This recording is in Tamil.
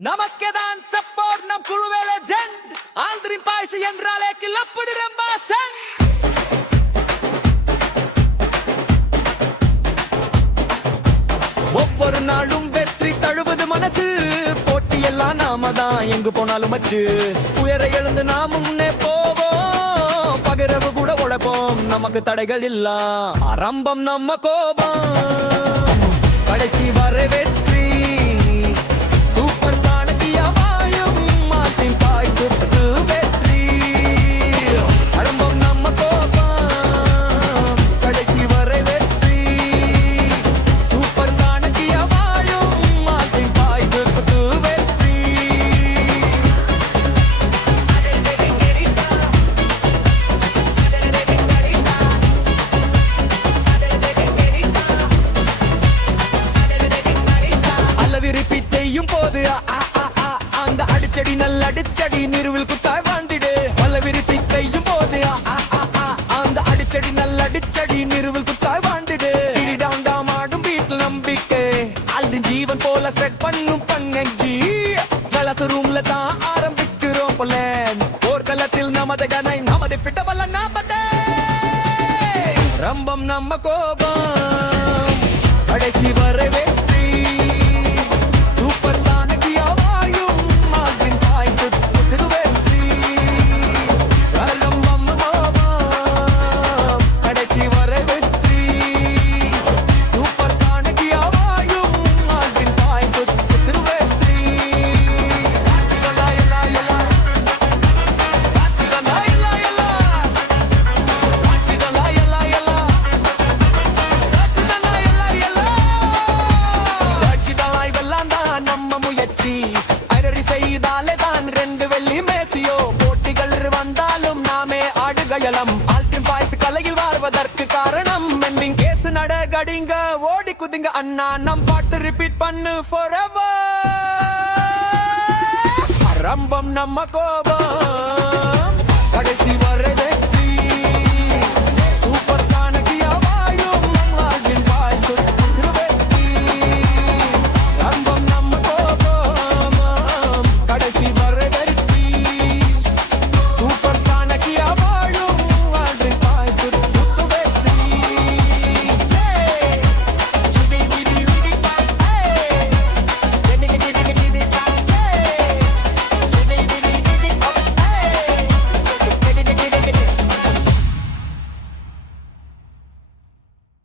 நமக்கேதான் சப்போர்ட் நம் குழுவே லெஜெண்ட் ஆந்திரின் பாய்ஸ் என்றாலே கிளப்புடு ரம்பாசன் ஒவ்வொரு நாளும் வெற்றி தழுவது மனசு போட்டி எல்லாம் நாம தான் எங்கு போனாலும் மச்சு உயர எழுந்து நாம முன்னே போவோம் பகிரவு கூட உழைப்போம் நமக்கு தடைகள் இல்ல ஆரம்பம் நம்ம கோபம் கடைசி வரை வெற்றி சூப்பர் சாணக்கியமாயும் மாட்டின் பாய்ஸ் வெற்றி ஆரம்பம் நம்ம கோபம் கடைசி வரை வெற்றி சூப்பர் சாணக்கியமாயும் மாட்டின் பாய்ஸ் வெற்றி அளவிருப்பி செய்யும் போது அந்த அடிச்சடி நல்ல அடிச்சடி நிறுவில் குத்தாய் வாழ்ந்திடு அளவிருப்பி செய்யும் போது அந்த அடிச்சடி நல்ல அடிச்சடி நிறுவில் குத்தாய் வாழ்ந்திடு டாம் ஆடும் வீட்டில் நம்பிக்கை அது ஜீவன் போல செட் பண்ணும் பங்கி கலச ரூம்ல தான் ஆரம்பிக்கிறோம் போல போர்க்களத்தில் நமது கனை நமது பிட்டபல்ல நாமதே ரம்பம் நம்ம கோபம் கடைசி வரை வெற்றி சூப்பர் சாணக்கியமாயும் மார்பின் பாய்ஸ் வெற்றி ரம்பம் கோபம் கடைசி வரை வெற்றி சூப்பர் சாணக்கியமாயும் மார்பின் பாய்ஸ் வெற்றி எல்லா எல்லா எல்லா எல்லா எல்லா எல்லா சாட்சிகளா எல்லா எல்லா சாட்சிகளா எல்லா எல்லா சாட்சிகளாய் வெல்லாம் தான் நம்ம முயற்சி அடரி செய்தாலே தான் 2 வெள்ளி மேசியோ போட்டிகள் வந்தாலும் நாமே ஆடுகயலம் ஆல்டிம் பாய்ஸ் கலையில் வாழ்வதற்கு காரணம் மெண்டிங் கேஸ் நடகடிங்க ஓடி குதிங்க அண்ணா நம் பாட்டு ரிப்பீட் பண்ணு forever ஆரம்பம் நம்ம கோபம் கடைசி வரை